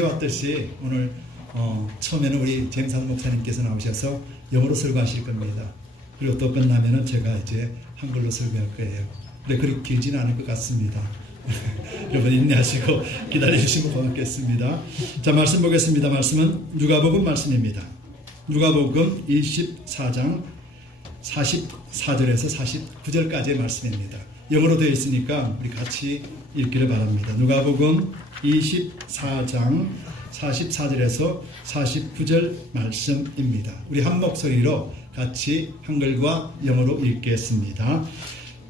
왔듯이 오늘 처음에는 우리 제임스 목사님께서 나오셔서 영어로 설교하실 겁니다. 그리고 또 끝나면은 제가 이제 한글로 설교할 거예요. 근데 그리 길지는 않을 것 같습니다. 여러분 인내하시고 기다려주시면 고맙겠습니다. 자, 말씀 보겠습니다. 말씀은 누가복음 말씀입니다. 누가복음 24장 44절에서 49절까지의 말씀입니다. 영어로 되어 있으니까 우리 같이 읽기를 바랍니다. 누가복음 24장 44절에서 49절 말씀입니다. 우리 한 목소리로 같이 한글과 영어로 읽겠습니다.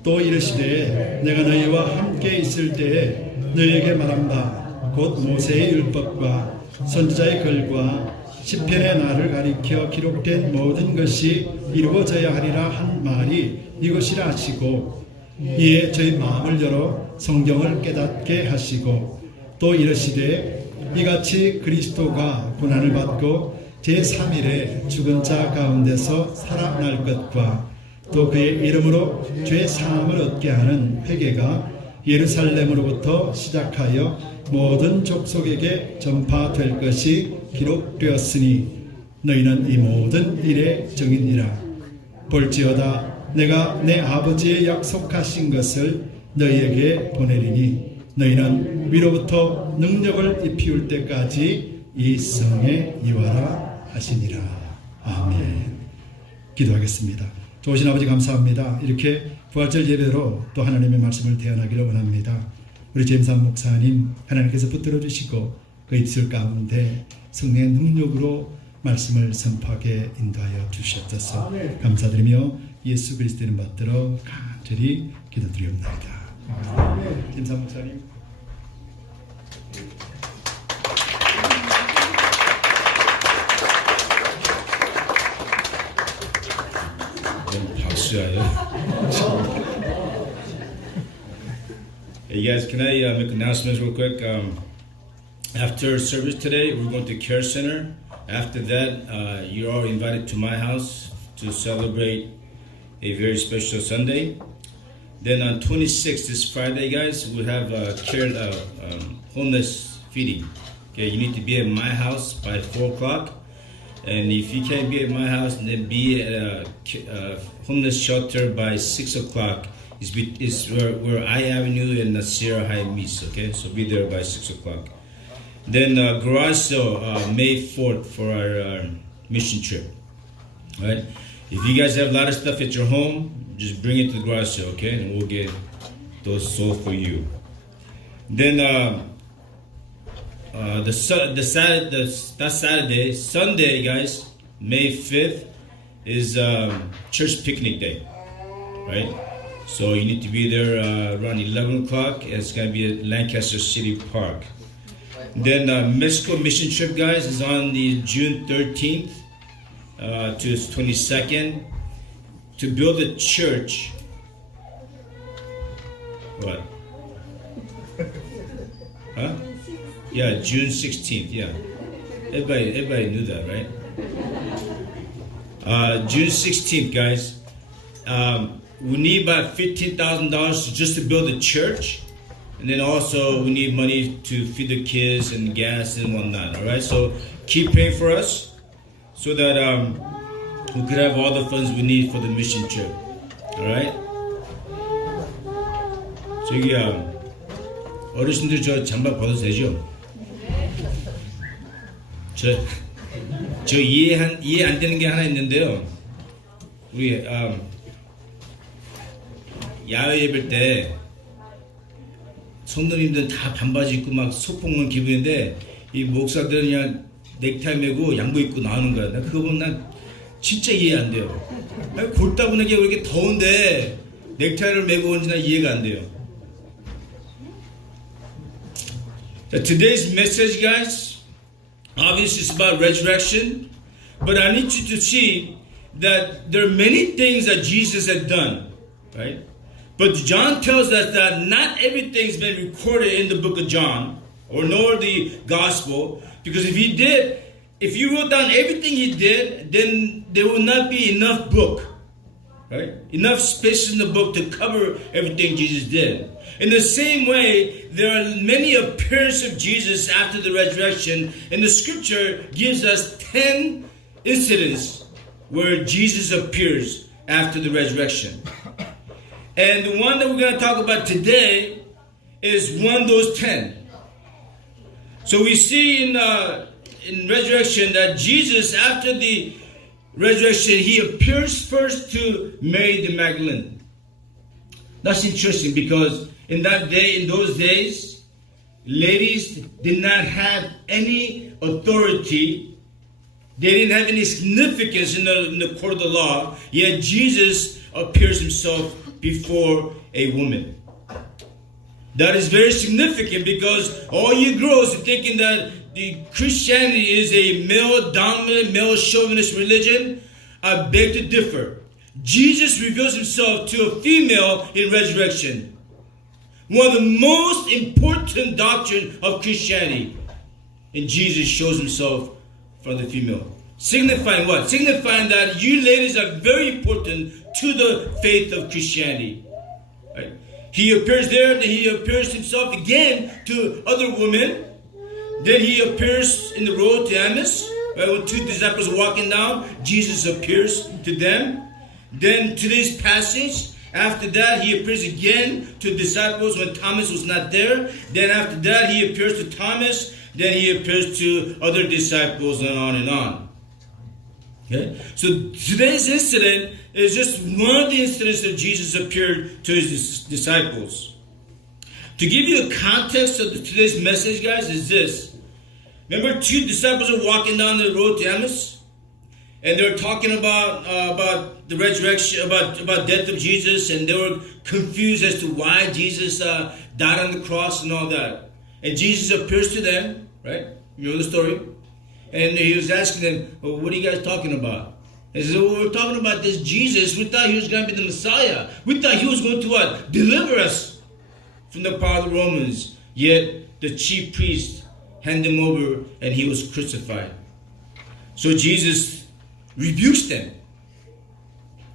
또 이르시되 내가 너희와 함께 있을 때에 너희에게 말한 바 곧 모세의 율법과 선지자의 글과 시편의 날을 가리켜 기록된 모든 것이 이루어져야 하리라 한 말이 이것이라 하시고, 이에 저희 마음을 열어 성경을 깨닫게 하시고, 또 이르시되 이같이 그리스도가 고난을 받고 제3일에 죽은 자 가운데서 살아날 것과 또 그의 이름으로 죄 사함을 얻게 하는 회개가 예루살렘으로부터 시작하여 모든 족속에게 전파될 것이 기록되었으니 너희는 이 모든 일의 증인이라. 볼지어다 내가 내 아버지의 약속하신 것을 너희에게 보내리니 너희는 위로부터 능력을 입히울 때까지 이 성에 이와라 하시니라. 아멘. 기도하겠습니다. 좋으신 아버지 감사합니다. 이렇게 부활절 예배로 또 하나님의 말씀을 대언하기를 원합니다. 우리 제임스 목사님 하나님께서 붙들어 주시고 그 입술 가운데 성령의 능력으로 말씀을 선포하게 인도하여 주셨소서. 감사드리며 예수 그리스도의 이름 받들어 간절히 기도드리옵나이다. 제임스 목사님. Hey guys, can I make announcements real quick? After service today, we're going to Care Center. After that, you're all invited to my house to celebrate a very special Sunday. Then on 26th, this Friday, guys, we'll have homeless feeding. Okay, you need to be at my house by 4 o'clock. And if you can't be at my house, then be at a homeless shelter by 6 o'clock. It's where I Avenue and Sierra High meets, okay? So be there by 6 o'clock. Then garage sale, May 4th for our mission trip, right? If you guys have a lot of stuff at your home, just bring it to the garage sale, okay? And we'll get those sold for you. Then Saturday, Sunday, guys, May 5th is church picnic day, right? So you need to be there around 11 o'clock. It's going to be at Lancaster City Park. Then Mexico mission trip, guys, is on the June 13th to 22nd to build a church. What? Huh? Yeah, June 16th, yeah. Everybody knew that, right? June 16th, guys. We need about $15,000 just to build a church. And then also we need money to feed the kids and gas and whatnot, all right? So keep praying for us so that we could have all the funds we need for the mission trip, all right? 저기 어르신들 저 장박 벗어도 되죠? 저 이해 안 되는 게 하나 있는데요. 우리 야외 예배 때 성도님들은 다 반바지 입고 막 소풍 온 기분인데 이 목사들은 그냥 넥타이 메고 양복 입고 나오는 거야. 나 그거 보면 난 진짜 이해 안 돼요. 골다분하게 왜 이렇게 더운데 넥타이를 메고 오는지 난 이해가 안 돼요. Today's message, guys, obviously it's about resurrection, but I need you to see that there are many things that Jesus had done, right? But John tells us that not everything's been recorded in the book of John, or nor the gospel, because if you wrote down everything he did, then there will not be enough book. Right? Enough space in the book to cover everything Jesus did. In the same way, there are many appearances of Jesus after the resurrection, and the scripture gives us 10 incidents where Jesus appears after the resurrection. And the one that we're going to talk about today is one of those 10. So we see in resurrection that Jesus, after the resurrection, he appears first to Mary the Magdalene. That's interesting because in those days, ladies did not have any authority. They didn't have any significance in the court of the law. Yet Jesus appears himself before a woman. That is very significant because all you girls are thinking that the Christianity is a male-dominant, male-chauvinist religion. I beg to differ. Jesus reveals himself to a female in resurrection. One of the most important doctrine of Christianity. And Jesus shows himself from the female. Signifying what? Signifying that you ladies are very important to the faith of Christianity. Right? He appears there, then he appears himself again to other women. Then he appears in the road to Emmaus. Right? When two disciples are walking down, Jesus appears to them. Then today's passage, after that he appears again to disciples when Thomas was not there. Then after that he appears to Thomas. Then he appears to other disciples and on and on. Okay? So today's incident is just one of the incidents that Jesus appeared to his disciples. To give you a context of today's message, guys, is this. Remember, two disciples are walking down the road to Emmaus, and they were talking about the resurrection, about death of Jesus, and they were confused as to why Jesus died on the cross and all that. And Jesus appears to them, right? You know the story? And he was asking them, well, what are you guys talking about? They said, well, we're talking about this Jesus. We thought he was going to be the Messiah. We thought he was going to what? Deliver us from the power of the Romans. Yet the chief priest handed him over and he was crucified. So Jesus rebukes them.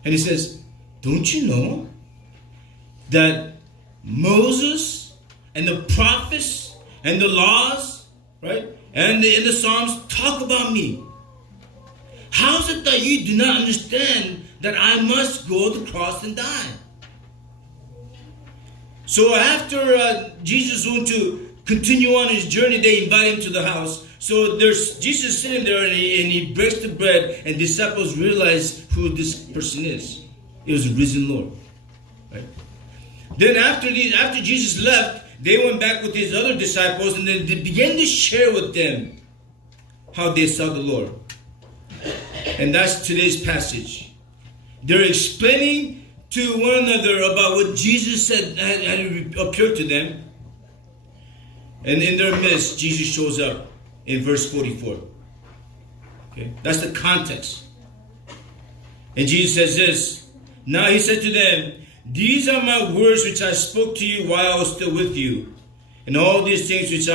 And he says, don't you know that Moses and the prophets and the laws, right, and the Psalms talk about me? How is it that you do not understand that I must go to the cross and die? So after Jesus went to continue on his journey, they invite him to the house. So there's Jesus sitting there and he breaks the bread, and disciples realize who this person is. It was the risen Lord. Right? Then after Jesus left, they went back with his other disciples, and then they began to share with them how they saw the Lord. And that's today's passage. They're explaining to one another about what Jesus said had appeared to them. And in their midst, Jesus shows up in verse 44. Okay, that's the context. And Jesus says this. Now he said to them, these are my words which I spoke to you while I was still with you. And all these things which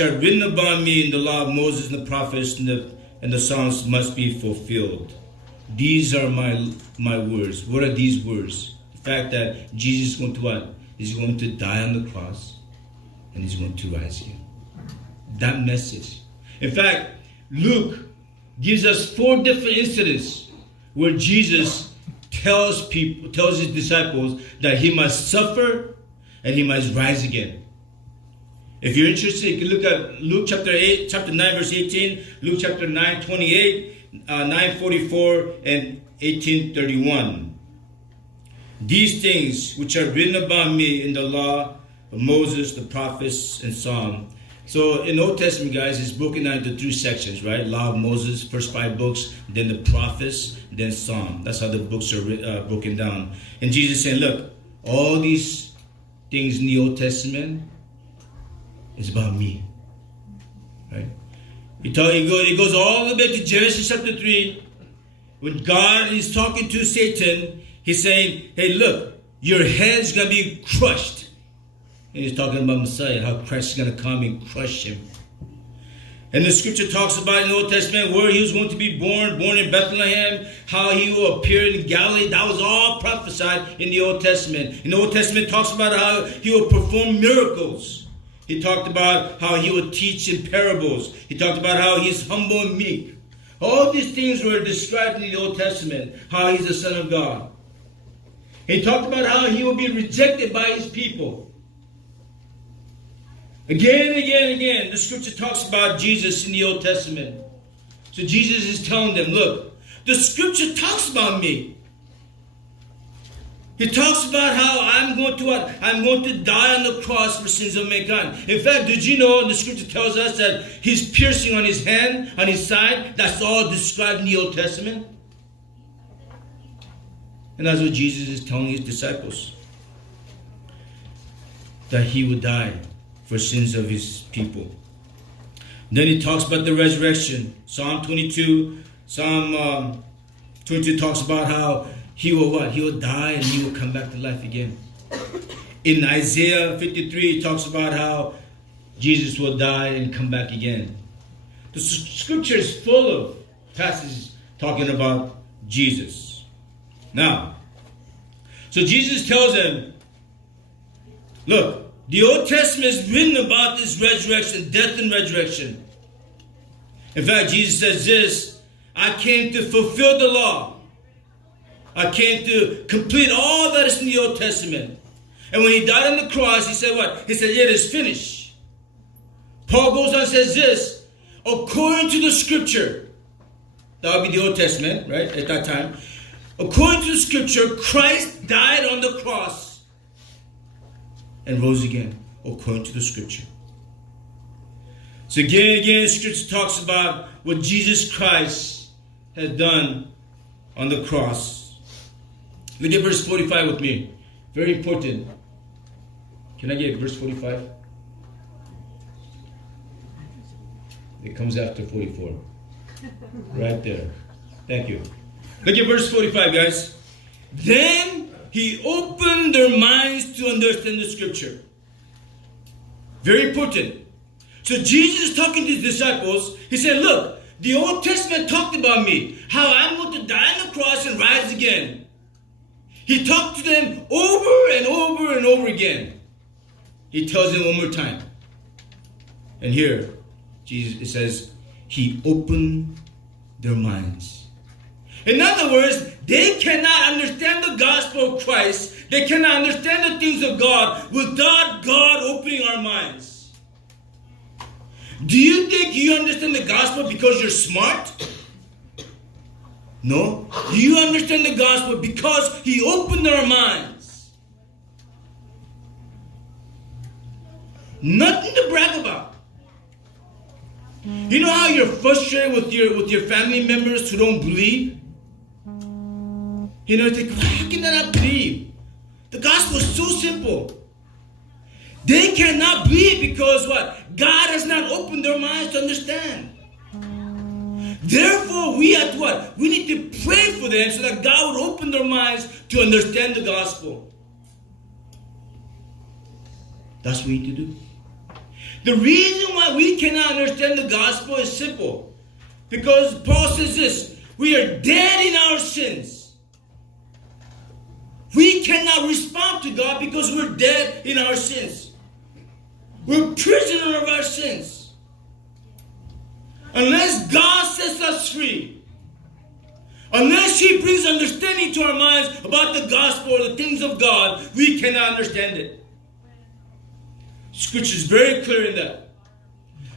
are written about me in the law of Moses and the prophets and the Psalms must be fulfilled. These are my words. What are these words? The fact that Jesus is going to what? He's going to die on the cross and he's going to rise again. That message. In fact, Luke gives us 4 different incidents where Jesus tells his disciples that he must suffer and he must rise again. If you're interested, you can look at Luke chapter 9, verse 18, Luke chapter 9, 28, 9:44, and 18:31. These things which are written about me in the law of Moses, the prophets, and Psalm. So in the Old Testament, guys, it's broken down into 3 sections, right? Law of Moses, first 5 books, then the prophets, then Psalm. That's how the books are broken down. And Jesus is saying, look, all these things in the Old Testament is about me, right? It goes all the way to Genesis chapter 3. When God is talking to Satan, he's saying, hey, look, your head's going to be crushed. And he's talking about Messiah, how Christ is going to come and crush him. And the scripture talks about in the Old Testament where he was going to be born in Bethlehem, how he will appear in Galilee. That was all prophesied in the Old Testament. In the Old Testament talks about how he will perform miracles. He talked about how he would teach in parables. He talked about how he's humble and meek. All these things were described in the Old Testament, how he's the Son of God. He talked about how he will be rejected by his people. Again and again and again, the scripture talks about Jesus in the Old Testament. So Jesus is telling them, look, the scripture talks about me. He talks about how I'm going to what? I'm going to die on the cross for sins of mankind. In fact, did you know the scripture tells us that his piercing on his hand, on his side, that's all described in the Old Testament? And that's what Jesus is telling his disciples. That he would die for sins of his people. Then he talks about the resurrection. Psalm 22 talks about how he will what? He will die and he will come back to life again. In Isaiah 53, he talks about how Jesus will die and come back again. The scripture is full of passages talking about Jesus. Now, so Jesus tells them, look, the Old Testament is written about this resurrection, death and resurrection. In fact, Jesus says this, I came to fulfill the law. I came to complete all that is in the Old Testament. And when he died on the cross, he said what? He said, it is finished. Paul goes on and says this, according to the scripture, that would be the Old Testament, right, at that time. According to the scripture, Christ died on the cross and rose again, according to the scripture. So again and again, scripture talks about what Jesus Christ has done on the cross. Look at verse 45 with me. Very important. Can I get verse 45? It comes after 44. Right there. Thank you. Look at verse 45, guys. Then he opened their minds to understand the scripture. Very important. So Jesus is talking to his disciples. He said, look, the Old Testament talked about me. How I'm going to die on the cross and rise again. He talked to them over and over and over again. He tells them one more time. And here, Jesus, it says, he opened their minds. In other words, they cannot understand the gospel of Christ. They cannot understand the things of God without God opening our minds. Do you think you understand the gospel because you're smart? No. You understand the gospel because he opened our minds. Nothing to brag about. You know how you're frustrated with your family members who don't believe? You know, think, how can they not believe? The gospel is so simple. They cannot believe because what? God has not opened their minds to understand. Therefore, we have to what? We need to pray for them so that God would open their minds to understand the gospel. That's what we need to do. The reason why we cannot understand the gospel is simple. Because Paul says this, we are dead in our sins. We cannot respond to God because we're dead in our sins. We're prisoners of our sins. Unless God sets us free, unless he brings understanding to our minds about the gospel or the things of God, we cannot understand it. Scripture is very clear in that.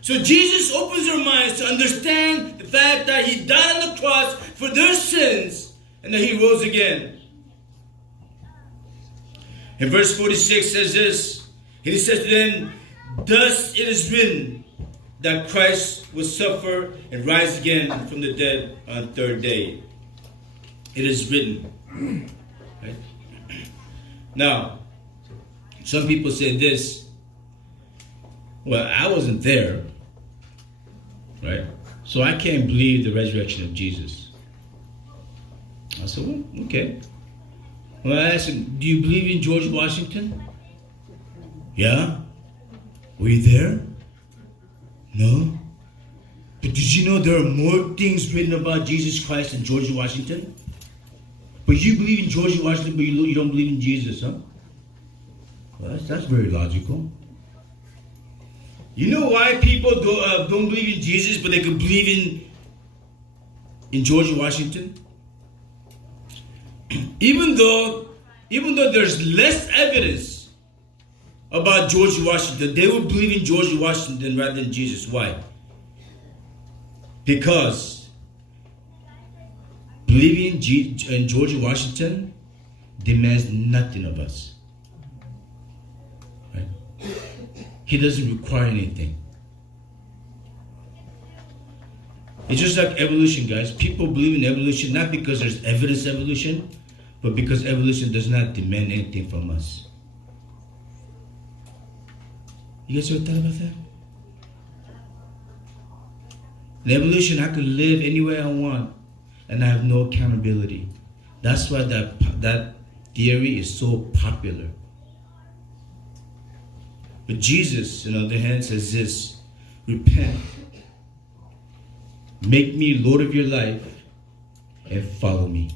So Jesus opens their minds to understand the fact that he died on the cross for their sins and that he rose again. In verse 46 says this, he says to them, thus it is written that Christ will suffer and rise again from the dead on the third day. It is written. Right? Now, some people say this, well, I wasn't there, right? So I can't believe the resurrection of Jesus. I said, well, okay. Well, I asked him, do you believe in George Washington? Yeah. Were you there? No. But did you know there are more things written about Jesus Christ than George Washington? But you believe in George Washington, but you don't believe in Jesus, huh? Well, that's very logical. You know why people don't believe in Jesus, but they could believe in George Washington? Even though there's less evidence about George Washington, they would believe in George Washington rather than Jesus. Why? Because believing in George Washington demands nothing of us. Right? He doesn't require anything. It's just like evolution, guys. People believe in evolution not because there's evidence of evolution, but because evolution does not demand anything from us. You guys ever thought about that? In evolution, I could live any way I want, and I have no accountability. That's why that theory is so popular. But Jesus, on the other hand, says this: repent, make me Lord of your life, and follow me.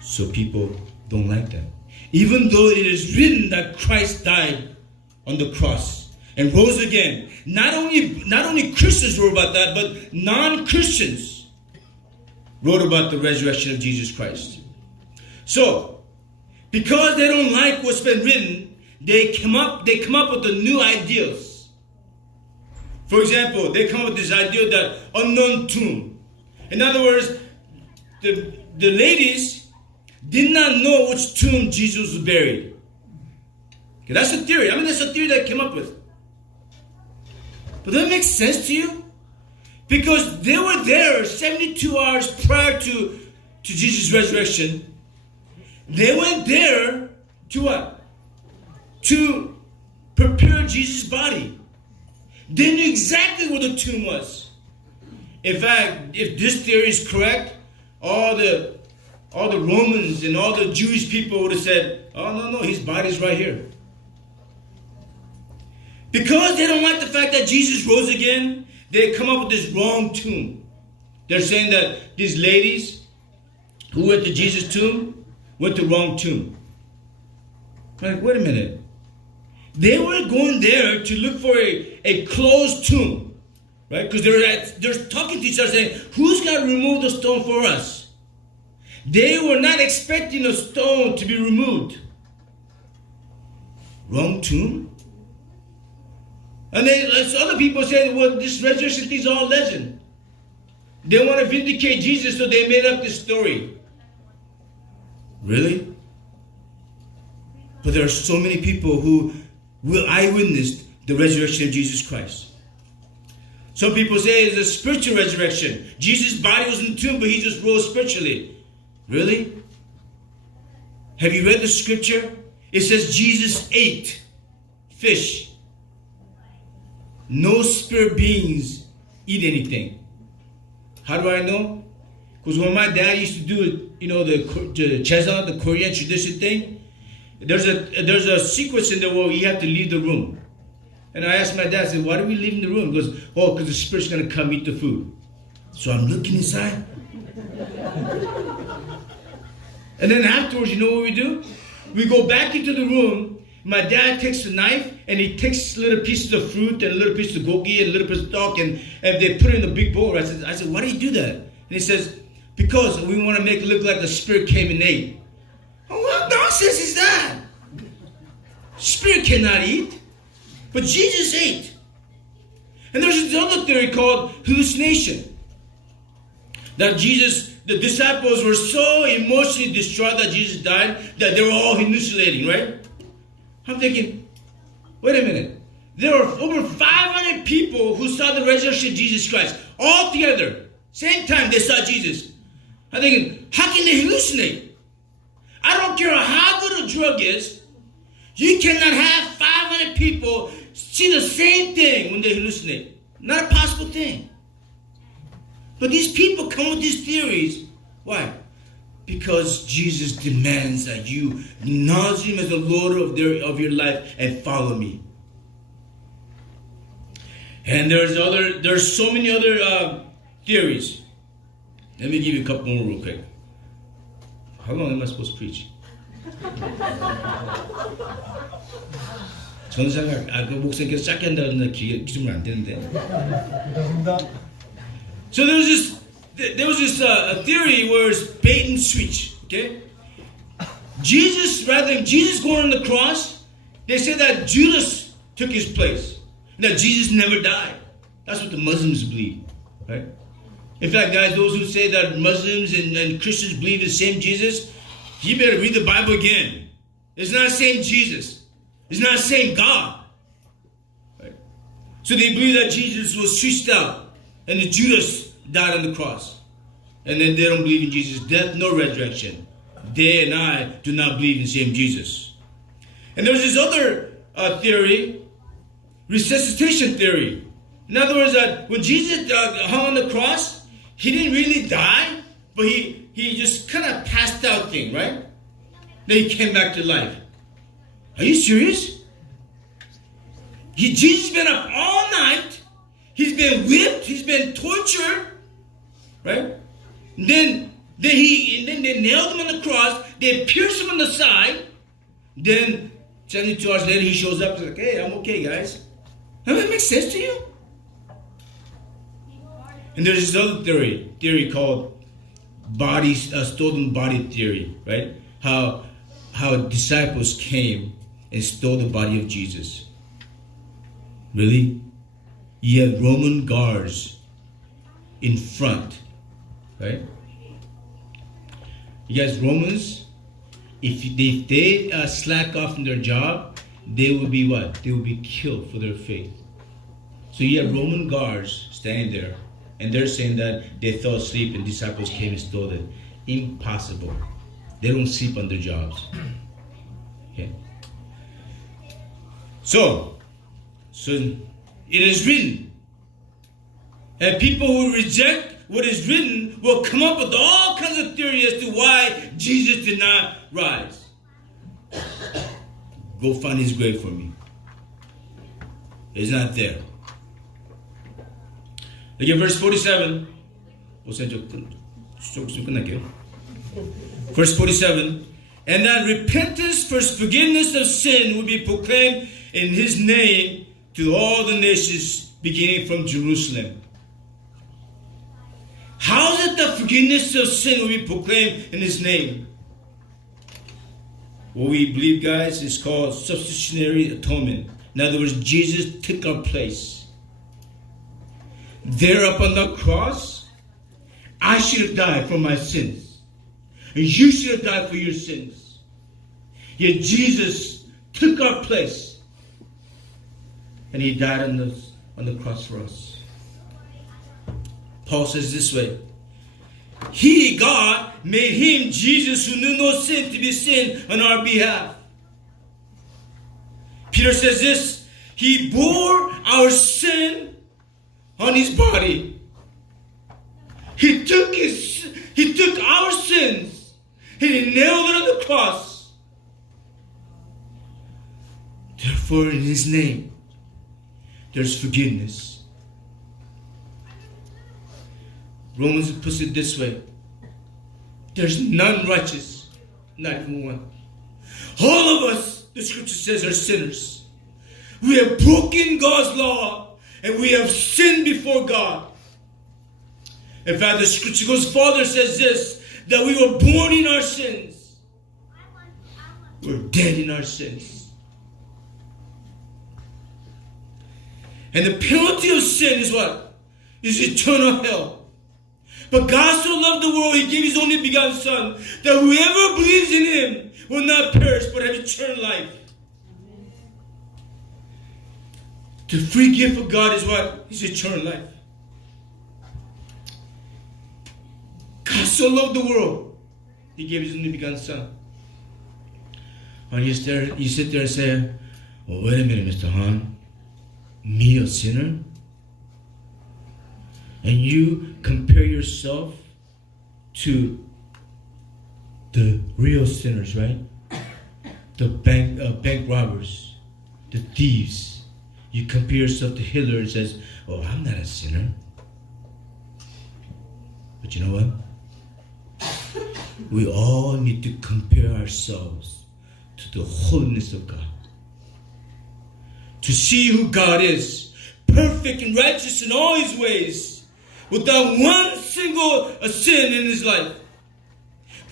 So people don't like that. Even though it is written that Christ died on the cross and rose again. Not only Christians wrote about that, but non-Christians wrote about the resurrection of Jesus Christ. So, because they don't like what's been written, they come up with the new ideas. For example, they come up with this idea that unknown tomb. In other words, the ladies did not know which tomb Jesus was buried. Okay, that's a theory. That's a theory that I came up with. But does that make sense to you? Because they were there 72 hours prior to Jesus' resurrection. They went there to what? To prepare Jesus' body. They knew exactly where the tomb was. In fact, if this theory is correct, all the Romans and all the Jewish people would have said, oh, no, his body's right here. Because they don't like the fact that Jesus rose again, they come up with this wrong tomb. They're saying that these ladies who went to Jesus' tomb went to the wrong tomb. I'm like, wait a minute. They were going there to look for a closed tomb, right? Because they're talking to each other saying, who's going to remove the stone for us? They were not expecting a stone to be removed. Wrong tomb? And then other people say, well, this resurrection thing is all legend. They want to vindicate Jesus, so they made up this story. Really? But there are so many people who will eyewitness the resurrection of Jesus Christ. Some people say it's a spiritual resurrection. Jesus' body was in the tomb, but he just rose spiritually. Really? Have you read the scripture? It says Jesus ate fish. No spirit beings eat anything. How do I know? Because when my dad used to do the cheza, the Korean tradition thing, there's a sequence in there where you have to leave the room. And I asked my dad, I said, why do we leave the room? He goes, oh, because the spirit's going to come eat the food. So I'm looking inside. And then afterwards, you know what we do? We go back into the room. My dad takes a knife and he takes little pieces of fruit and a little piece of gogi and a little piece of stock and they put it in a big bowl. I said, why do you do that? And he says, because we want to make it look like the spirit came and ate. Oh, what nonsense is that? Spirit cannot eat. But Jesus ate. And there's this other theory called hallucination. That the disciples were so emotionally distraught that Jesus died that they were all hallucinating, right? I'm thinking, wait a minute. There were over 500 people who saw the resurrection of Jesus Christ. All together. Same time they saw Jesus. I'm thinking, how can they hallucinate? I don't care how good a drug is. You cannot have 500 people see the same thing when they hallucinate. Not a possible thing. But these people come with these theories. Why? Because Jesus demands that you acknowledge him as the Lord of your life and follow me. And there's so many other theories. Let me give you a couple more real quick. How long am I supposed to preach? 저는 생각, 그 목사님께서 짧게 한다는 기준은 안 되는데. So there was this theory where it's bait and switch. Okay, Jesus going on the cross, they say that Judas took his place, that Jesus never died. That's what the Muslims believe, right? In fact, guys, those who say that Muslims and Christians believe in the same Jesus, you better read the Bible again. It's not the same Jesus. It's not the same God. Right? So they believe that Jesus was switched out and that Judas died on the cross. And then they don't believe in Jesus' death nor resurrection. They and I do not believe in the same Jesus. And there's this other theory, resuscitation theory. In other words, that when Jesus hung on the cross, he didn't really die, but he just kind of passed out thing, right? Then he came back to life. Are you serious? Jesus been up all night. He's been whipped. He's been tortured, right? And then they nailed him on the cross. They pierced him on the side. Then 72 hours later, he shows up. He's like, "Hey, I'm okay, guys." Does that make sense to you? And there's this other theory called stolen body theory, right? How disciples came and stole the body of Jesus. Really? You have Roman guards in front, right? You guys, Romans, if they slack off in their job, they will be what? They will be killed for their faith. So you have Roman guards standing there, and they're saying that they fell asleep and disciples came and stole it. Impossible. They don't sleep on their jobs. Okay. So it is written. And people who reject what is written will come up with all kinds of theories as to why Jesus did not rise. Go find his grave for me. It's not there. Again, verse 47. Verse 47. And that repentance for forgiveness of sin will be proclaimed in his name to all the nations, beginning from Jerusalem. How is it that forgiveness of sin will be proclaimed in his name? What we believe, guys, is called substitutionary atonement. In other words, Jesus took our place. There up on the cross, I should have died for my sins. And you should have died for your sins. Yet Jesus took our place. And he died on the cross for us. Paul says this way. He, God, made him, Jesus, who knew no sin, to be sin on our behalf. Peter says this. He bore our sin on his body. He took our sins and he nailed it on the cross. Therefore, in his name, there's forgiveness. Romans puts it this way. There's none righteous, not even one. All of us, the scripture says, are sinners. We have broken God's law and we have sinned before God. In fact, the scripture goes further, says this, that we were born in our sins. We're dead in our sins. And the penalty of sin is what? Is eternal hell. But God so loved the world, he gave his only begotten Son, that whoever believes in him will not perish, but have eternal life. Amen. The free gift of God is what? Is eternal life. God so loved the world, he gave his only begotten Son. And you sit there and say, well, wait a minute, Mr. Han. Me, a sinner? And you compare yourself to the real sinners, right? The bank robbers, the thieves. You compare yourself to Hitler and says, oh, I'm not a sinner. But you know what? We all need to compare ourselves to the holiness of God. To see who God is, perfect and righteous in all his ways, without one single sin in his life.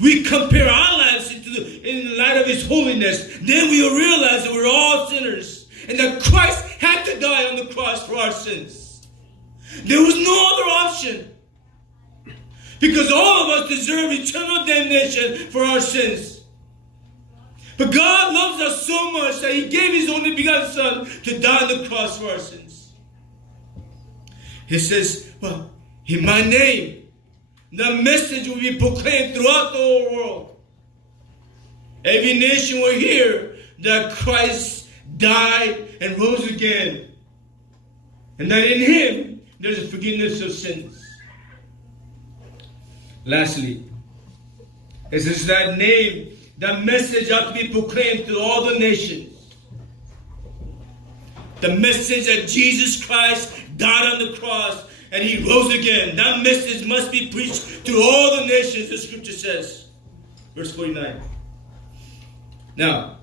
We compare our lives in the light of his holiness. Then we will realize that we're all sinners and that Christ had to die on the cross for our sins. There was no other option. Because all of us deserve eternal damnation for our sins. But God loves us so much that he gave his only begotten Son to die on the cross for our sins. He says, well, in my name, the message will be proclaimed throughout the whole world. Every nation will hear that Christ died and rose again. And that in him, there's a forgiveness of sins. Lastly, it says that name, that message ought to be proclaimed to all the nations. The message that Jesus Christ died on the cross and he rose again. That message must be preached to all the nations, the scripture says. Verse 49. Now,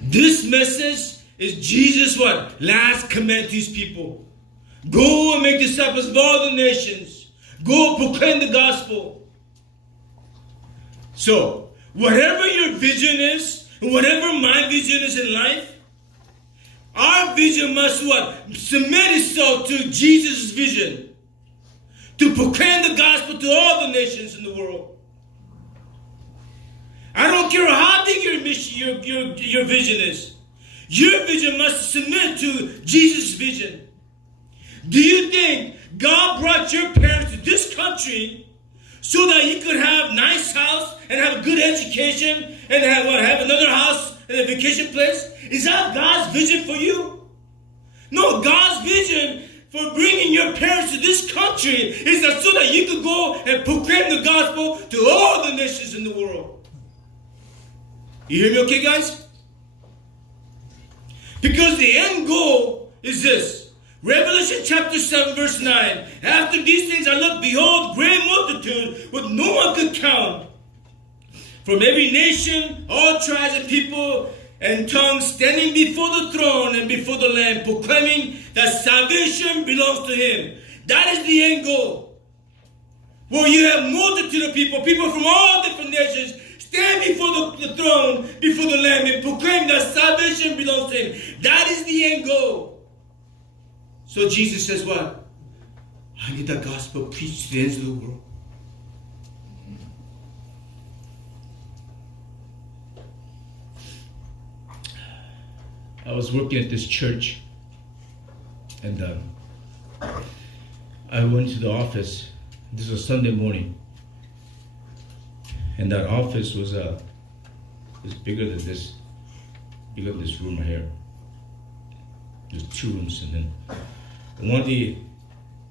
this message is Jesus' what? Last command to his people. Go and make disciples of all the nations. Go proclaim the gospel. So, whatever your vision is, whatever my vision is in life, our vision must what? Submit itself to Jesus' vision. To proclaim the gospel to all the nations in the world. I don't care how big your mission, your vision is. Your vision must submit to Jesus' vision. Do you think God brought your parents to this country so that you could have a nice house and have a good education and have another house and a vacation place? Is that God's vision for you? No, God's vision for bringing your parents to this country is that so that you could go and proclaim the gospel to all the nations in the world. You hear me okay, guys? Because the end goal is this. Revelation chapter 7 verse 9. After these things I looked, behold, great multitude, with no one could count. From every nation, all tribes and people and tongues, standing before the throne and before the Lamb, proclaiming that salvation belongs to him. That is the end goal. Where you have multitude of people, people from all different nations, stand before the throne, before the Lamb, and proclaim that salvation belongs to him. That is the end goal. So Jesus says what? I need the gospel preached to the ends of the world. I was working at this church, and I went to the office. This was Sunday morning, and that office was bigger than this room right here. There's 2 rooms, and then one of the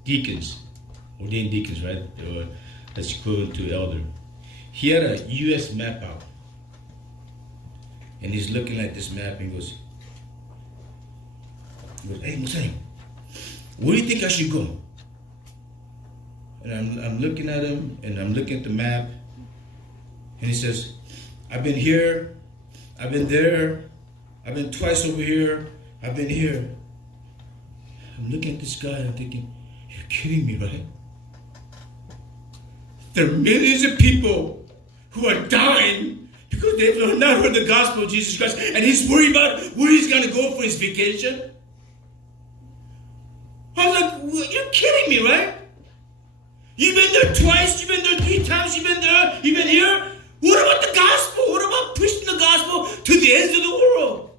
deacons, ordained deacons, right? That's equivalent to elder. He had a U.S. map out, and he's looking at this map, and he goes, "Hey, Muslim, where do you think I should go?" And I'm looking at him, and I'm looking at the map, and he says, "I've been here, I've been there, I've been twice over here, I've been here." I'm looking at this guy, and I'm thinking, you're kidding me, right? There are millions of people who are dying because they've not heard the gospel of Jesus Christ, and he's worried about where he's going to go for his vacation. I was like, well, you're kidding me, right? You've been there twice, you've been there 3 times, you've been there, you've been here. What about the gospel? What about pushing the gospel to the ends of the world?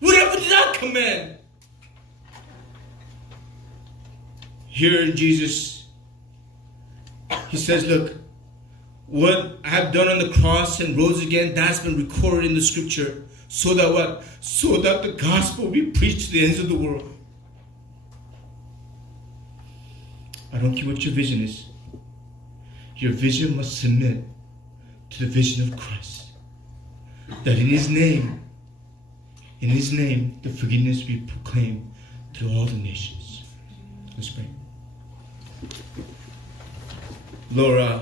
What happened to that command? Here in Jesus, he says, look, what I have done on the cross and rose again, that's been recorded in the scripture. So that what? So that the gospel will be preached to the ends of the world. I don't care what your vision is. Your vision must submit to the vision of Christ. That in his name, In His name, the forgiveness we proclaim to all the nations. Let's pray. Lord,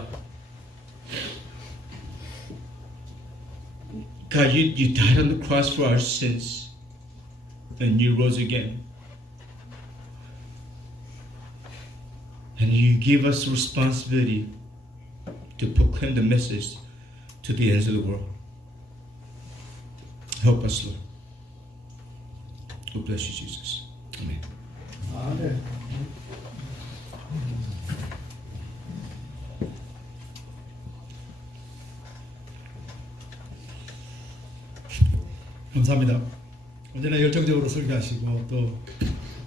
God, you died on the cross for our sins, and you rose again. And you give us the responsibility to proclaim the message to the ends of the world. Help us, Lord. We bless you, Jesus. Amen. 아멘. 감사합니다. 언제나 열정적으로 설교하시고 또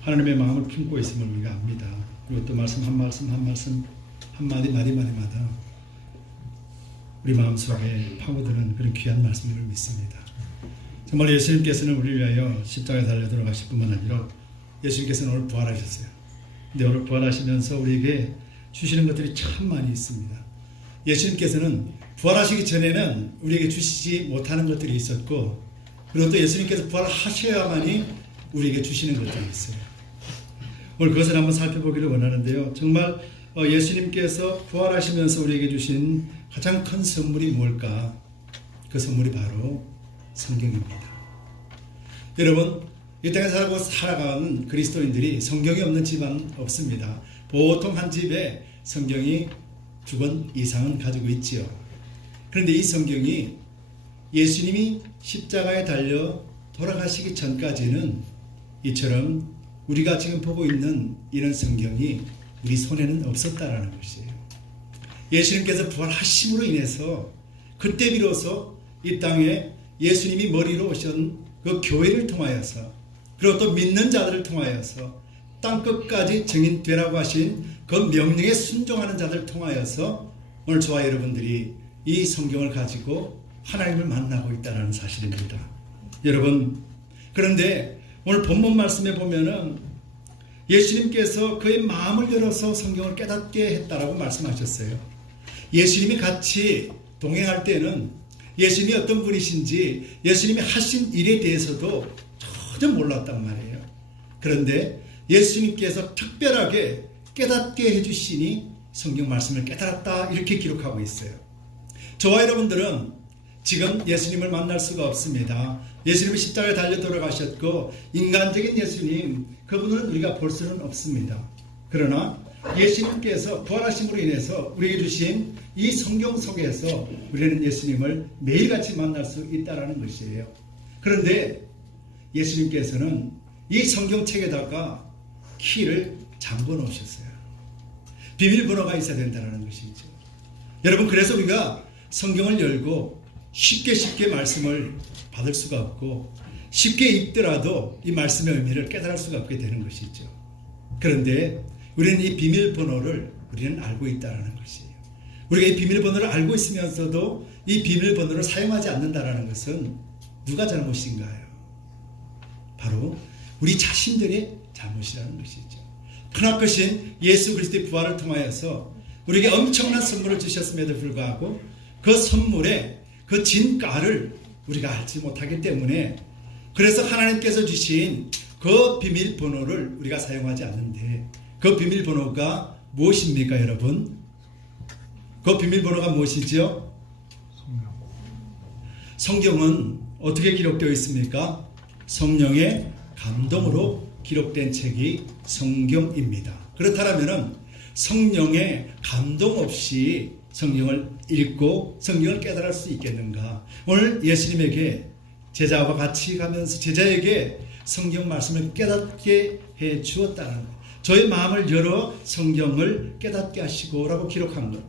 하나님의 마음을 품고 있음을 우리가 압니다. 그리고 또 말씀 한 말씀 한마디 마디마다 우리 마음속에 파고드는 그런 귀한 말씀을 믿습니다. 정말 예수님께서는 우리를 위하여 십자가에 달려 들어가실 뿐만 아니라 예수님께서는 오늘 부활하셨어요. 근데 오늘 부활하시면서 우리에게 주시는 것들이 참 많이 있습니다. 예수님께서는 부활하시기 전에는 우리에게 주시지 못하는 것들이 있었고, 그리고 또 예수님께서 부활하셔야만이 우리에게 주시는 것들이 있어요. 오늘 그것을 한번 살펴보기를 원하는데요. 정말 예수님께서 부활하시면서 우리에게 주신 가장 큰 선물이 뭘까? 그 선물이 바로 성경입니다. 여러분, 이 땅에 살아가는 그리스도인들이 성경이 없는 집은 없습니다. 보통 한 집에 성경이 2권 이상은 가지고 있지요. 그런데 이 성경이 예수님이 십자가에 달려 돌아가시기 전까지는 이처럼 우리가 지금 보고 있는 이런 성경이 우리 손에는 없었다라는 것이에요. 예수님께서 부활하심으로 인해서 그때 비로소 이 땅에 예수님이 머리로 오신 그 교회를 통하여서, 그리고 또 믿는 자들을 통하여서 땅끝까지 증인되라고 하신 그 명령에 순종하는 자들을 통하여서 오늘 저와 여러분들이 이 성경을 가지고 하나님을 만나고 있다는 사실입니다. 여러분, 그런데 오늘 본문 말씀에 보면은 예수님께서 그의 마음을 열어서 성경을 깨닫게 했다라고 말씀하셨어요. 예수님이 같이 동행할 때는 예수님이 어떤 분이신지 예수님이 하신 일에 대해서도 전혀 몰랐단 말이에요. 그런데 예수님께서 특별하게 깨닫게 해주시니 성경 말씀을 깨달았다, 이렇게 기록하고 있어요. 저와 여러분들은 지금 예수님을 만날 수가 없습니다. 예수님이 십자가에 달려 돌아가셨고 인간적인 예수님, 그분은 우리가 볼 수는 없습니다. 그러나 예수님께서 부활하심으로 인해서 우리에게 주신 이 성경 속에서 우리는 예수님을 매일같이 만날 수 있다는 것이에요. 그런데 예수님께서는 이 성경책에다가 키를 잠궈 놓으셨어요. 비밀번호가 있어야 된다는 것이죠. 여러분, 그래서 우리가 성경을 열고 쉽게 말씀을 받을 수가 없고, 쉽게 읽더라도 이 말씀의 의미를 깨달을 수가 없게 되는 것이죠. 그런데 우리는 이 비밀번호를 우리는 알고 있다는 것이에요. 우리가 이 비밀번호를 알고 있으면서도 이 비밀번호를 사용하지 않는다는 것은 누가 잘못인가요? 바로 우리 자신들의 잘못이라는 것이죠. 크나크신 예수 그리스도의 부활을 통하여서 우리에게 엄청난 선물을 주셨음에도 불구하고 그 선물의 그 진가를 우리가 알지 못하기 때문에, 그래서 하나님께서 주신 그 비밀번호를 우리가 사용하지 않는데, 그 비밀번호가 무엇입니까, 여러분? 그 비밀번호가 무엇이죠? 성경은 어떻게 기록되어 있습니까? 성령의 감동으로 기록된 책이 성경입니다. 그렇다면 성령의 감동 없이 성경을 읽고 성경을 깨달을 수 있겠는가? 오늘 예수님에게 제자와 같이 가면서 제자에게 성경 말씀을 깨닫게 해 주었다는 것, 저의 마음을 열어 성경을 깨닫게 하시고 라고 기록한 것,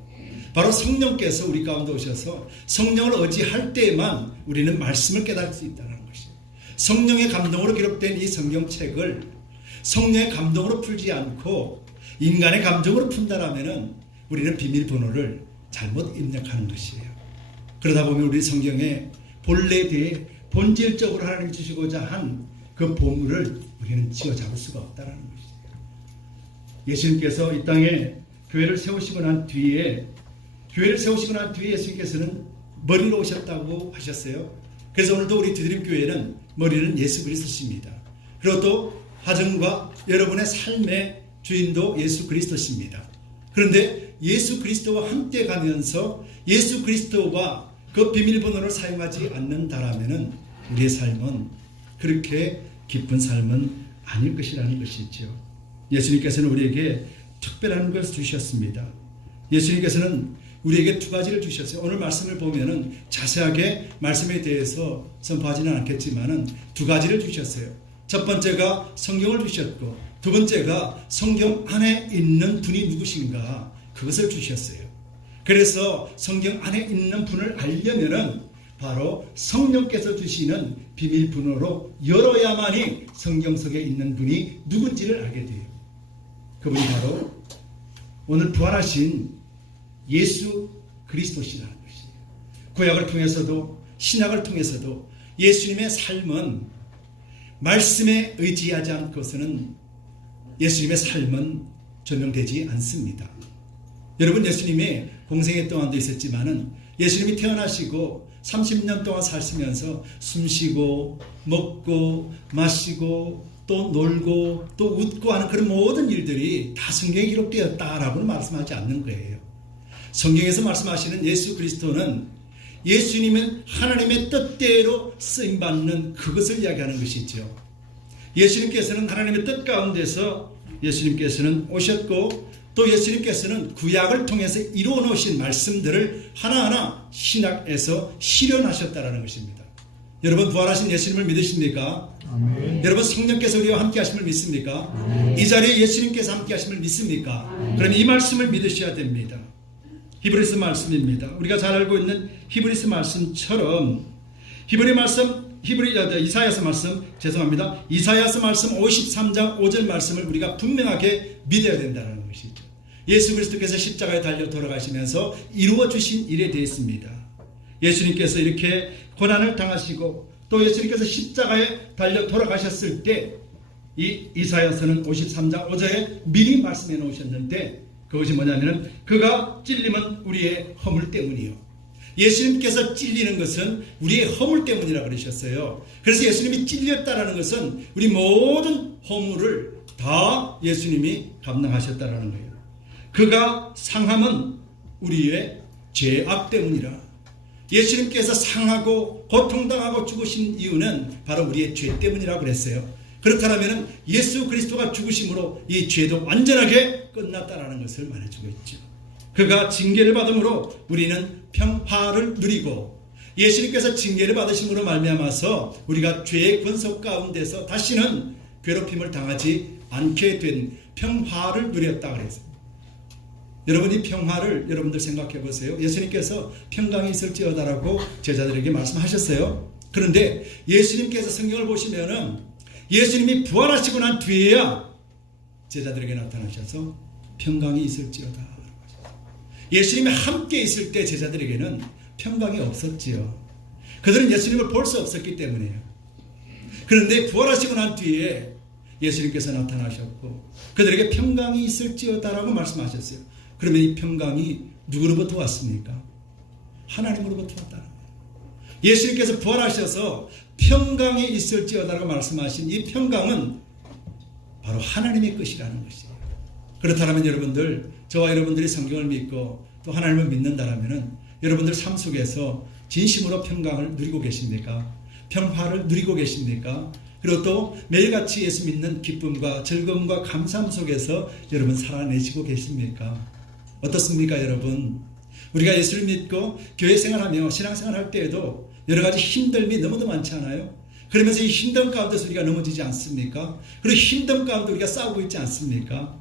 바로 성령께서 우리 가운데 오셔서 성령을 의지할 때에만 우리는 말씀을 깨달을 수 있다는 것이에요. 성령의 감동으로 기록된 이 성경책을 성령의 감동으로 풀지 않고 인간의 감정으로 푼다라면은 우리는 비밀번호를 잘못 입력하는 것이에요. 그러다 보면 우리 성경의 본래에 대해 본질적으로 하나님이 주시고자 한 그 보물을 우리는 쥐어잡을 수가 없다는 것이에요. 예수님께서 이 땅에 교회를 세우시고 난 뒤에 예수님께서는 머리로 오셨다고 하셨어요. 그래서 오늘도 우리 디드림 교회는 머리는 예수 그리스도십니다. 그리고 또 가정과 여러분의 삶의 주인도 예수 그리스도십니다. 그런데 예수 그리스도와 함께 가면서 예수 그리스도와 그 비밀번호를 사용하지 않는다라면 우리의 삶은 그렇게 기쁜 삶은 아닐 것이라는 것이죠. 예수님께서는 우리에게 특별한 것을 주셨습니다. 예수님께서는 우리에게 두 가지를 주셨어요. 오늘 말씀을 보면은 자세하게 말씀에 대해서 선포하지는 않겠지만은 두 가지를 주셨어요. 첫 번째가 성경을 주셨고 두 번째가 성경 안에 있는 분이 누구신가 그것을 주셨어요. 그래서 성경 안에 있는 분을 알려면은 바로 성령께서 주시는 비밀번호로 열어야만이 성경 속에 있는 분이 누군지를 알게 돼요. 그분이 바로 오늘 부활하신 예수 그리스도시라는 것이에요. 구약을 통해서도 신약을 통해서도 예수님의 삶은 말씀에 의지하지 않고서는 예수님의 삶은 조명되지 않습니다. 여러분 예수님이 공생애 동안도 있었지만은 예수님이 태어나시고 30년 동안 사시면서 숨쉬고 먹고 마시고 또 놀고 또 웃고 하는 그런 모든 일들이 다 성경에 기록되었다라고는 말씀하지 않는 거예요. 성경에서 말씀하시는 예수 그리스도는 예수님은 하나님의 뜻대로 쓰임받는 그것을 이야기하는 것이죠. 예수님께서는 하나님의 뜻 가운데서 예수님께서는 오셨고 또 예수님께서는 구약을 통해서 이루어 놓으신 말씀들을 하나하나 신약에서 실현하셨다는 것입니다. 여러분 부활하신 예수님을 믿으십니까? 아멘. 여러분 성령께서 우리와 함께 하심을 믿습니까? 아멘. 이 자리에 예수님께서 함께 하심을 믿습니까? 그럼 이 말씀을 믿으셔야 됩니다. 히브리서 말씀입니다. 우리가 잘 알고 있는 히브리서 말씀처럼 이사야서 말씀 죄송합니다. 이사야서 말씀 53장 5절 말씀을 우리가 분명하게 믿어야 된다는 것이죠. 예수 그리스도께서 십자가에 달려 돌아가시면서 이루어 주신 일에 대했습니다. 예수님께서 이렇게 고난을 당하시고 또 예수님께서 십자가에 달려 돌아가셨을 때 이 이사야서는 53장 5절에 미리 말씀해 놓으셨는데 그것이 뭐냐면은 그가 찔림은 우리의 허물 때문이요. 예수님께서 찔리는 것은 우리의 허물 때문이라 그러셨어요. 그래서 예수님이 찔렸다라는 것은 우리 모든 허물을 다 예수님이 감당하셨다라는 거예요. 그가 상함은 우리의 죄악 때문이라. 예수님께서 상하고 고통당하고 죽으신 이유는 바로 우리의 죄 때문이라고 그랬어요. 그렇다면 예수 그리스도가 죽으심으로 이 죄도 완전하게 끝났다라는 것을 말해주고 있죠. 그가 징계를 받음으로 우리는 평화를 누리고 예수님께서 징계를 받으심으로 말미암아서 우리가 죄의 권속 가운데서 다시는 괴롭힘을 당하지 않게 된 평화를 누렸다 그랬어요. 여러분 이 평화를 여러분들 생각해 보세요. 예수님께서 평강이 있을지어다라고 제자들에게 말씀하셨어요. 그런데 예수님께서 성경을 보시면은 예수님이 부활하시고 난 뒤에야 제자들에게 나타나셔서 평강이 있을지어다. 예수님이 함께 있을 때 제자들에게는 평강이 없었지요. 그들은 예수님을 볼 수 없었기 때문이에요. 그런데 부활하시고 난 뒤에 예수님께서 나타나셨고 그들에게 평강이 있을지어다라고 말씀하셨어요. 그러면 이 평강이 누구로부터 왔습니까? 하나님으로부터 왔다는 거예요. 예수님께서 부활하셔서 평강이 있을지어다라고 말씀하신 이 평강은 바로 하나님의 것이라는 것이에요. 그렇다면 여러분들, 저와 여러분들이 성경을 믿고 또 하나님을 믿는다라면 여러분들 삶 속에서 진심으로 평강을 누리고 계십니까? 평화를 누리고 계십니까? 그리고 또 매일같이 예수 믿는 기쁨과 즐거움과 감사함 속에서 여러분 살아내시고 계십니까? 어떻습니까 여러분? 우리가 예수를 믿고 교회 생활하며 신앙생활할 때에도 여러 가지 힘듦이 너무도 많지 않아요? 그러면서 이 힘듦 가운데서 우리가 넘어지지 않습니까? 그리고 힘듦 가운데 우리가 싸우고 있지 않습니까?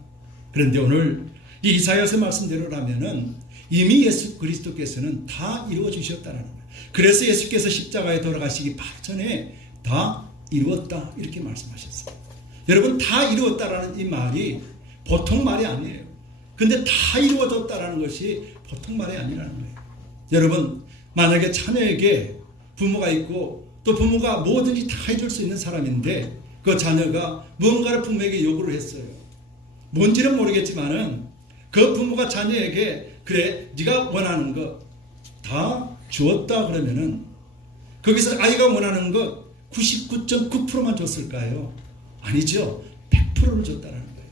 그런데 오늘 이 이사야서 말씀대로라면은 이미 예수 그리스도께서는 다 이루어 주셨다는 거예요. 그래서 예수께서 십자가에 돌아가시기 바로 전에 다 이루었다 이렇게 말씀하셨어요. 여러분 다 이루었다라는 이 말이 보통 말이 아니에요. 근데 다 이루어졌다라는 것이 보통 말이 아니라는 거예요. 여러분 만약에 자녀에게 부모가 있고 또 부모가 뭐든지 다 해줄 수 있는 사람인데 그 자녀가 무언가를 부모에게 요구를 했어요. 뭔지는 모르겠지만은 그 부모가 자녀에게 그래 네가 원하는 거 다 주었다 그러면은 거기서 아이가 원하는 것 99.9%만 줬을까요? 아니죠. 100%를 줬다라는 거예요.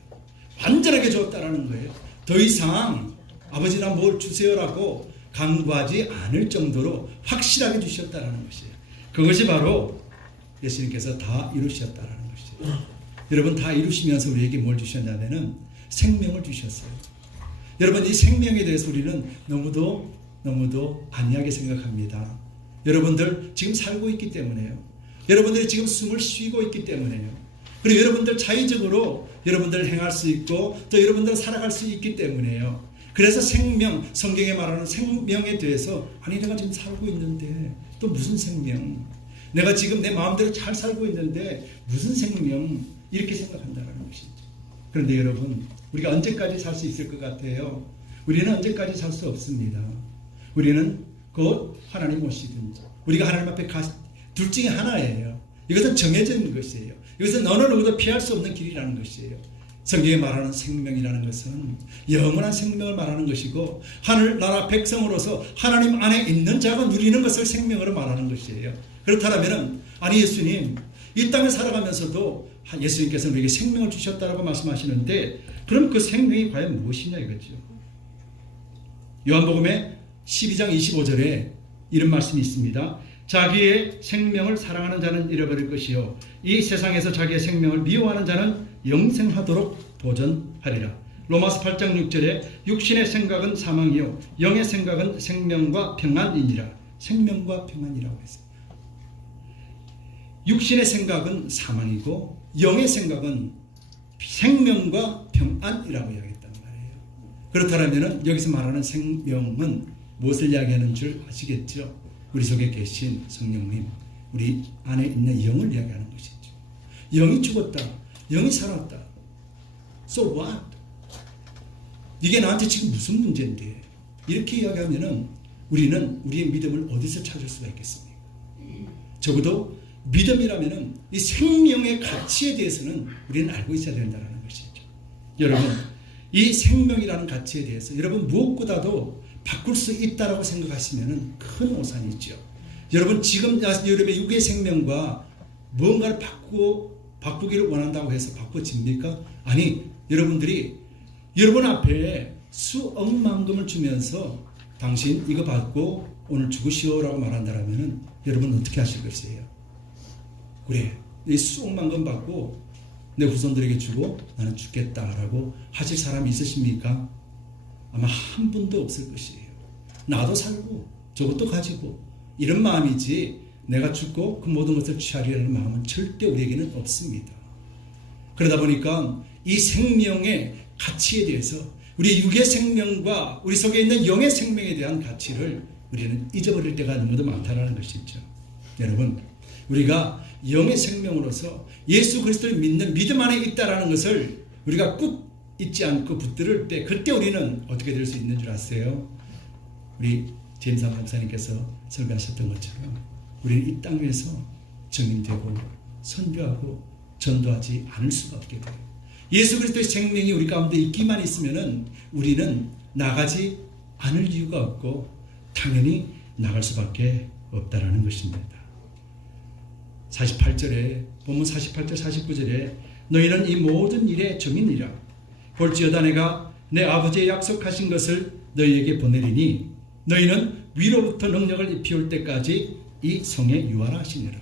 완전하게 줬다라는 거예요. 더 이상 아버지나 뭘 주세요라고 강구하지 않을 정도로 확실하게 주셨다라는 것이에요. 그것이 바로 예수님께서 다 이루셨다라는 것이에요. 여러분, 다 이루시면서 우리에게 뭘 주셨냐면은 생명을 주셨어요. 여러분, 이 생명에 대해서 우리는 너무도 안이하게 생각합니다. 여러분들 지금 살고 있기 때문에요. 여러분들이 지금 숨을 쉬고 있기 때문에요. 그리고 여러분들 자의적으로 여러분들 행할 수 있고 또 여러분들 살아갈 수 있기 때문에요. 그래서 생명, 성경에 말하는 생명에 대해서 아니 내가 지금 살고 있는데 또 무슨 생명? 내가 지금 내 마음대로 잘 살고 있는데 무슨 생명? 이렇게 생각한다는 것이죠. 그런데 여러분, 우리가 언제까지 살 수 있을 것 같아요? 우리는 언제까지 살 수 없습니다. 우리는 곧 하나님 오시든지 우리가 하나님 앞에 둘 중에 하나예요. 이것은 정해진 것이에요. 이것은 어느 누구도 피할 수 없는 길이라는 것이에요. 성경에 말하는 생명이라는 것은 영원한 생명을 말하는 것이고 하늘나라 백성으로서 하나님 안에 있는 자가 누리는 것을 생명으로 말하는 것이에요. 그렇다면 아니 예수님 이 땅에 살아가면서도 예수님께서 우리에게 생명을 주셨다라고 말씀하시는데 그럼 그 생명이 과연 무엇이냐 이거죠. 요한복음의 12장 25절에 이런 말씀이 있습니다. 자기의 생명을 사랑하는 자는 잃어버릴 것이요 이 세상에서 자기의 생명을 미워하는 자는 영생하도록 보존하리라. 로마서 8장 6절에 육신의 생각은 사망이요 영의 생각은 생명과 평안이니라. 생명과 평안이라고 했어요. 육신의 생각은 사망이고 영의 생각은 생명과 평안이라고 이야기했단 말이에요. 그렇다면 여기서 말하는 생명은 무엇을 이야기하는 줄 아시겠죠? 우리 속에 계신 성령님, 우리 안에 있는 영을 이야기하는 것이죠. 영이 죽었다. 영이 살았다. So what? 이게 나한테 지금 무슨 문제인데? 이렇게 이야기하면은 우리는 우리의 믿음을 어디서 찾을 수가 있겠습니까? 적어도 믿음이라면은 이 생명의 가치에 대해서는 우리는 알고 있어야 된다는 것이죠. 여러분, 이 생명이라는 가치에 대해서 여러분 무엇보다도 바꿀 수 있다라고 생각하시면은 큰 오산이죠. 여러분 지금 여러분의 육의 생명과 무언가를 바꾸기를 원한다고 해서 바꿔집니까? 아니, 여러분들이 여러분 앞에 수억만금을 주면서 당신 이거 받고 오늘 죽으시오라고 말한다라면은 여러분 어떻게 하실 것이에요? 그래, 이 수억만금 받고 내 후손들에게 주고 나는 죽겠다라고 하실 사람이 있으십니까? 아마 한 분도 없을 것이에요. 나도 살고 저것도 가지고 이런 마음이지 내가 죽고 그 모든 것을 취하리라는 마음은 절대 우리에게는 없습니다. 그러다 보니까 이 생명의 가치에 대해서 우리 육의 생명과 우리 속에 있는 영의 생명에 대한 가치를 우리는 잊어버릴 때가 너무도 많다는 것이죠. 여러분, 우리가 영의 생명으로서 예수 그리스도를 믿는 믿음 안에 있다는 것을 우리가 꾹 잊지 않고 붙들을 때 그때 우리는 어떻게 될 수 있는 줄 아세요? 우리 제임스 목사님께서 설교하셨던 것처럼 우리는 이 땅 위에서 증인되고 선교하고 전도하지 않을 수가 없게 돼요. 예수 그리스도의 생명이 우리 가운데 있기만 있으면은 우리는 나가지 않을 이유가 없고 당연히 나갈 수밖에 없다라는 것입니다. 48절에 본문 48절 49절에 너희는 이 모든 일의 증인이라. 볼지어다 내가 내 아버지의 약속하신 것을 너희에게 보내리니 너희는 위로부터 능력을 입히올 때까지 이 성에 유하시니라.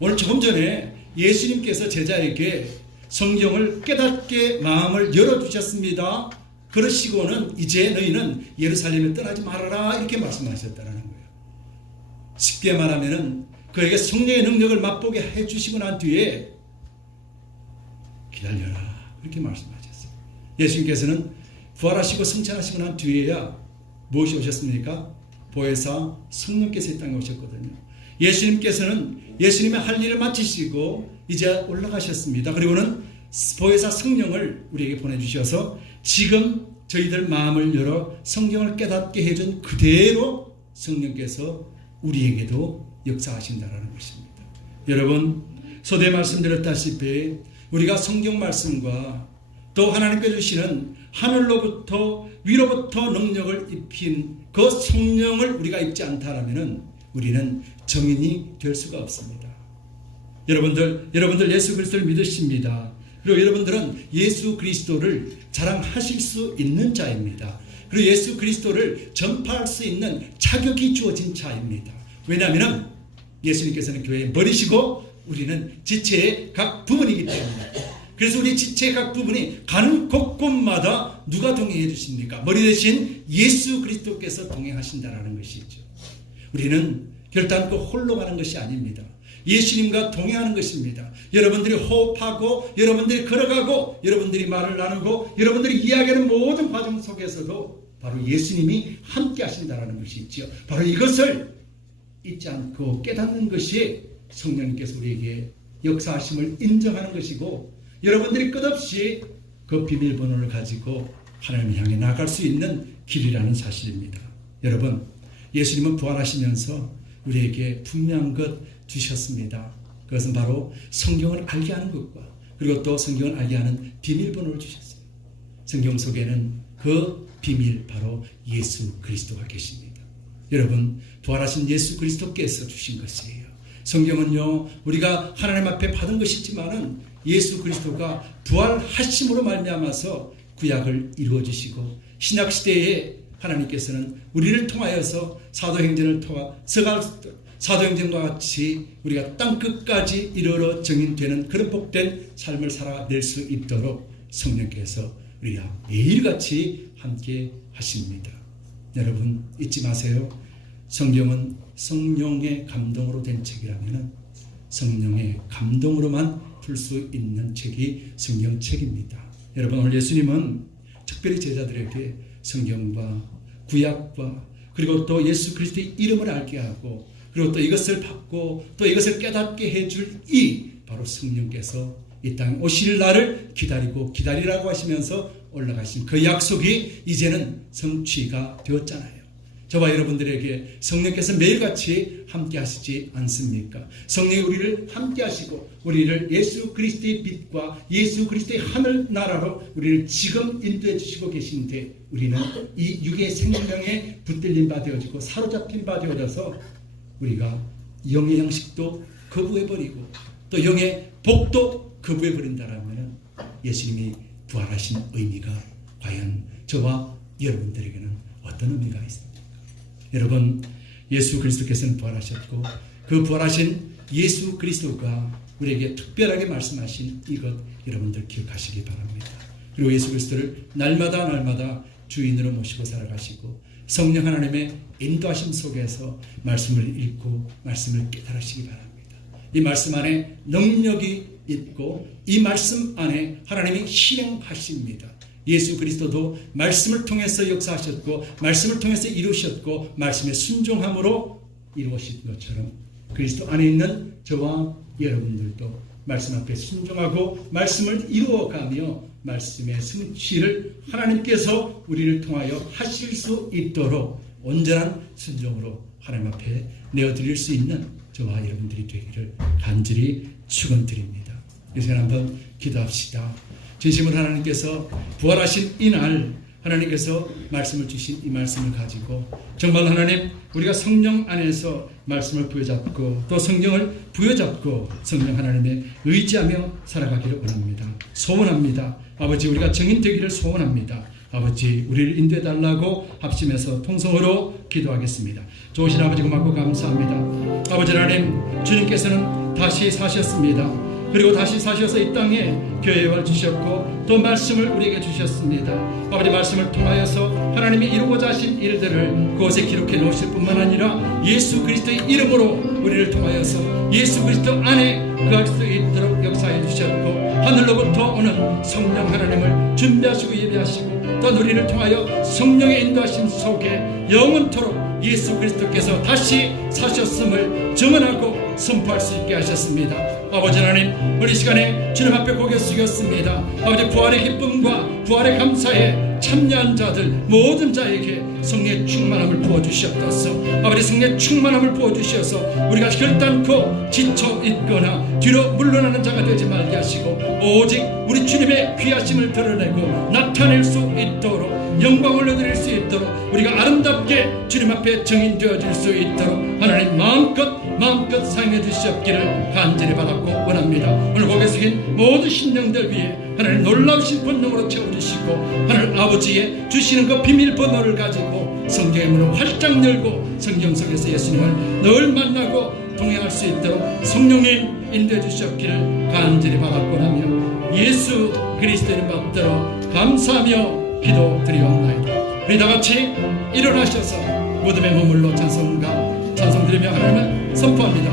오늘 조금 전에 예수님께서 제자에게 성경을 깨닫게 마음을 열어주셨습니다. 그러시고는 이제 너희는 예루살렘에 떠나지 말아라 이렇게 말씀하셨다는 거예요. 쉽게 말하면 그에게 성령의 능력을 맛보게 해주시고 난 뒤에 기다려라 이렇게 말씀하셨어요. 예수님께서는 부활하시고 승천하시고 난 뒤에야 무엇이 오셨습니까? 보혜사 성령께서 이 땅에 오셨거든요. 예수님께서는 예수님의 할 일을 마치시고 이제 올라가셨습니다. 그리고는 보혜사 성령을 우리에게 보내주셔서 지금 저희들 마음을 열어 성경을 깨닫게 해준 그대로 성령께서 우리에게도 역사하신다는 것입니다. 여러분, 소대 말씀드렸다시피 우리가 성경 말씀과 또 하나님께서 주시는 하늘로부터 위로부터 능력을 입힌 그 성령을 우리가 입지 않다라면 우리는 정인이 될 수가 없습니다. 여러분들 예수 그리스도를 믿으십니다. 그리고 여러분들은 예수 그리스도를 자랑하실 수 있는 자입니다. 그리고 예수 그리스도를 전파할 수 있는 자격이 주어진 자입니다. 왜냐하면 예수님께서는 교회의 머리시고 우리는 지체의 각 부분이기 때문에. 그래서 우리 지체의 각 부분이 가는 곳곳마다 누가 동행해 주십니까? 머리 대신 예수 그리스도께서 동행하신다라는 것이죠. 우리는 결단코 홀로 가는 것이 아닙니다. 예수님과 동행하는 것입니다. 여러분들이 호흡하고 여러분들이 걸어가고 여러분들이 말을 나누고 여러분들이 이야기하는 모든 과정 속에서도 바로 예수님이 함께 하신다는 것이 있죠. 바로 이것을 잊지 않고 깨닫는 것이 성령님께서 우리에게 역사하심을 인정하는 것이고, 여러분들이 끝없이 그 비밀번호를 가지고 하나님을 향해 나아갈 수 있는 길이라는 사실입니다. 여러분, 예수님은 부활하시면서 우리에게 분명한 것 주셨습니다. 그것은 바로 성경을 알게 하는 것과 그리고 또 성경을 알게 하는 비밀번호를 주셨어요. 성경 속에는 그 비밀, 바로 예수 그리스도가 계십니다. 여러분, 부활하신 예수 그리스도께서 주신 것이에요. 성경은요, 우리가 하나님 앞에 받은 것이지만은 예수 그리스도가 부활하심으로 말미암아서 구약을 이루어 주시고, 신약 시대에 하나님께서는 우리를 통하여서 사도행전을 통해 사도행전과 같이 우리가 땅 끝까지 이르러 정인되는 그런 복된 삶을 살아낼 수 있도록 성령께서 우리와 매일같이 함께 하십니다. 여러분, 잊지 마세요. 성경은 성령의 감동으로 된 책이라면 성령의 감동으로만 풀 수 있는 책이 성경책입니다. 여러분, 오늘 예수님은 특별히 제자들에게 성경과 구약과 그리고 또 예수 그리스도의 이름을 알게 하고, 그리고 또 이것을 받고 또 이것을 깨닫게 해줄 이 바로 성령께서 이 땅에 오실 날을 기다리라고 하시면서 올라가신 그 약속이 이제는 성취가 되었잖아요. 저와 여러분들에게 성령께서 매일같이 함께 하시지 않습니까? 성령이 우리를 함께 하시고 우리를 예수 그리스도의 빛과 예수 그리스도의 하늘 나라로 우리를 지금 인도해 주시고 계신데, 우리는 이 육의 생명에 붙들린 바 되어지고 사로잡힌 바 되어져서 우리가 영의 양식도 거부해버리고 또 영의 복도 거부해버린다라면 예수님이 부활하신 의미가 과연 저와 여러분들에게는 어떤 의미가 있습니까? 여러분, 예수 그리스도께서는 부활하셨고 그 부활하신 예수 그리스도가 우리에게 특별하게 말씀하신 이것 여러분들 기억하시기 바랍니다. 그리고 예수 그리스도를 날마다 주인으로 모시고 살아가시고 성령 하나님의 인도하심 속에서 말씀을 읽고 말씀을 깨달으시기 바랍니다. 이 말씀 안에 능력이 있고 이 말씀 안에 하나님이 실행하십니다. 예수 그리스도도 말씀을 통해서 역사하셨고 말씀을 통해서 이루셨고 말씀에 순종함으로 이루어진 것처럼 그리스도 안에 있는 저와 여러분들도 말씀 앞에 순종하고 말씀을 이루어가며 말씀의 성취를 하나님께서 우리를 통하여 하실 수 있도록 온전한 순종으로 하나님 앞에 내어드릴 수 있는 저와 여러분들이 되기를 간절히 축원드립니다. 이 시간 한번 기도합시다. 진심으로 하나님께서 부활하신 이날 하나님께서 말씀을 주신 이 말씀을 가지고 정말 하나님, 우리가 성령 안에서 말씀을 부여잡고 또 성경을 부여잡고 성령 하나님의 의지하며 살아가기를 원합니다. 소원합니다. 아버지, 우리가 증인되기를 소원합니다. 아버지, 우리를 인도해달라고 합심해서 통성으로 기도하겠습니다. 좋으신 아버지 고맙고 감사합니다. 아버지 하나님, 주님께서는 다시 사셨습니다. 그리고 다시 사셔서 이 땅에 교회를 주셨고 또 말씀을 우리에게 주셨습니다. 아버지, 말씀을 통하여서 하나님이 이루고자 하신 일들을 그곳에 기록해 놓으실 뿐만 아니라 예수 그리스도의 이름으로 우리를 통하여서 예수 그리스도 안에 거할 수 있도록 역사해 주셨고 하늘로부터 오는 성령 하나님을 준비하시고 예배하시고 또 우리를 통하여 성령의 인도하심 속에 영원토록 예수 그리스도께서 다시 사셨음을 증언하고 선포할 수 있게 하셨습니다. 아버지 하나님, 우리 시간에 주님 앞에 고개 숙였습니다. 아버지, 부활의 기쁨과 부활의 감사에 참여한 자들 모든 자에게 성령의 충만함을 부어주시옵소서. 아버지, 성령의 충만함을 부어주셔서 우리가 결단코 지쳐 있거나 뒤로 물러나는 자가 되지 말게 하시고 오직 우리 주님의 귀하심을 드러내고 나타낼 수 있도록 영광을 올려드릴 수 있도록 우리가 아름답게 주님 앞에 증인되어질 수 있도록 하나님 마음껏 마음껏 사용해 주시옵기를 간절히 바라고 원합니다. 오늘 고개 숙인 모든 심령들 위해 하나님 놀라우신 권능으로 채워주시고 하늘 아버지의 주시는 그 비밀 번호를 가지고 성경의 문을 활짝 열고 성경 속에서 예수님을 늘 만나고 동행할 수 있도록 성령님 인도해 주시옵기를 간절히 바라고 하며 예수 그리스도의 이름 받들어 감사하며 기도드리옵나이다. 우리 다같이 일어나셔서 무덤에 머물러 찬송 드리며 하나님을 선포합니다.